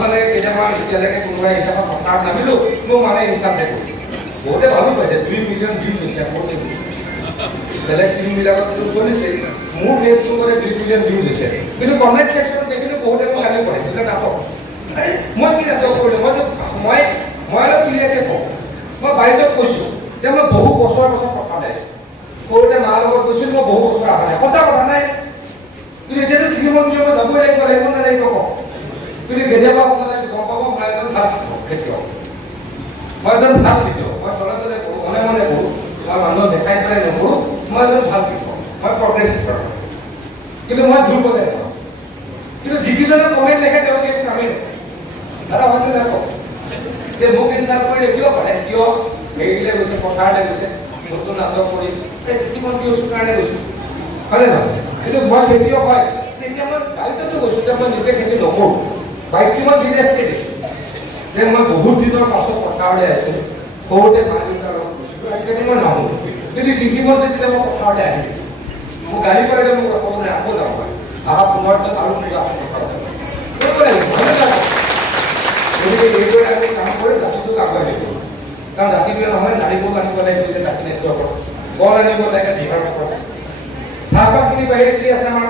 মানে কেইটামান এতিয়ালৈকে কোনোবাই এইবিলাকত পথাৰত নামিলোঁ মোক মানে ইনচাল্টে কৰিলোঁ বহুতে ভাবি পাইছে 2 মিলিয়ন ভিউজ হৈছে বহুতে বেলেগ ফিল্মবিলাকত কিন্তু চলিছে মোৰ ফেচবুকতে 2 মিলিয়ন ভিউজ হৈছে কিন্তু কমেণ্ট ছেকশ্যনত দেখিলোঁ বহুতে মোক গালি পাৰিছে যে নাটক আৰে মই কি নাটক কৰিলোঁ মই অলপ ক্লিয়াৰকৈ কওঁ মই বাইদেউক কৈছোঁ যে মই বহু বছৰ পথাৰলৈ আহিছোঁ সৰুতে মাৰ লগত গৈছিলোঁ মই বহু বছৰ অহা নাই সঁচা কথা নাই কিন্তু এতিয়াতো ফিল্মত মই যাবই লাগিব নালাগিব কওঁ কিন্তু কেতিয়াবা আপোনালোকে গম পাব মই এজন ভাল খেতিয়ক মই এজন ভাল খেতিয়ক মই তলে তলে কৰোঁ মনে মনে কৰোঁ মই মানুহক দেখাই পেলাই নকৰোঁ মই এজন ভাল খেতিয়ক মই প্ৰগ্ৰেছিভ কৰোঁ কিন্তু মই ভুল কথা নাপাওঁ কিন্তু যিকেইজনে কমেণ্ট লেখে তেওঁলোকে একো কামেই নকৰে দাদা হয়তো নাপাওঁ যে মোক ইনচাল্ট কৰি কিয় পাৰে কিয় হেৰিলৈ গৈছে পথাৰলৈ গৈছে নতুন নাটক কৰি খেতিখন কি হৈছোঁ কাৰণে গৈছোঁ হয়নে নহয় কিন্তু মই খেতিয়ক হয় এতিয়া মই গাড়ীতো গৈছোঁ যে মই নিজে খেতি নকৰোঁ বাইকটো মই চিৰিয়াছলি দিছোঁ যে মই বহুত দিনৰ পাছত পথাৰলৈ আছোঁ সৰুতে মা দেউতাৰ লগত গৈছিলোঁ আজিকালি মই নাহোঁ কিন্তু কৃষিমন্ত্ৰী যেতিয়া মই পথাৰলৈ আহিলোঁ মোক গাড়ী পাৰিলে মোক অসমলৈ আকৌ যাব পাৰে অহা 15 দিনত আৰু নিজৰ পথাৰত গতিকে এইদৰে আমি কাম কৰি জাতিটোক আগুৱাই নিব কাৰণ জাতিটোৱে নহয় নাৰীবোৰ আনিব লাগিব জাতি নেতৃত্ব কল আনিব লাগে বিহাৰ চাহপাত কিনি বাহিৰে কি আছে আমাৰ